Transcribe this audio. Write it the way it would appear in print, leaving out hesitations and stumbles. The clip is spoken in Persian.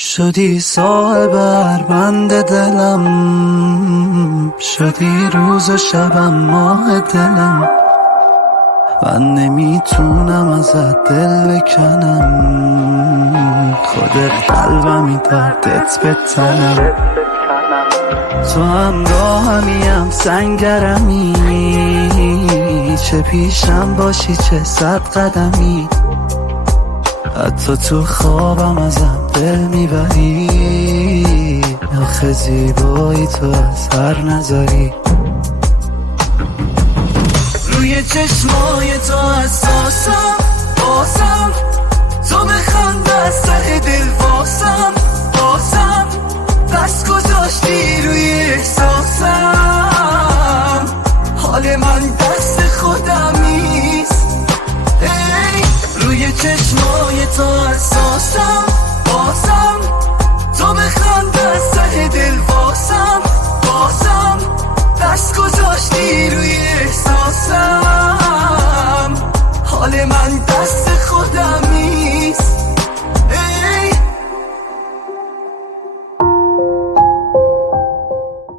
شدی صاحب بند دلم، شدی روز و شبم ماه دلم. من نمیتونم ازت دل بکنم، خودت قلبمی دردت بتنم. تو همراهمیم سنگرمی، چه پیشم باشی چه صد قدمی. حتی تو خوابم ازم دل میبری، آخه زیبایی تو از هر نظری. روی چشمای تو حساسم، بازم تو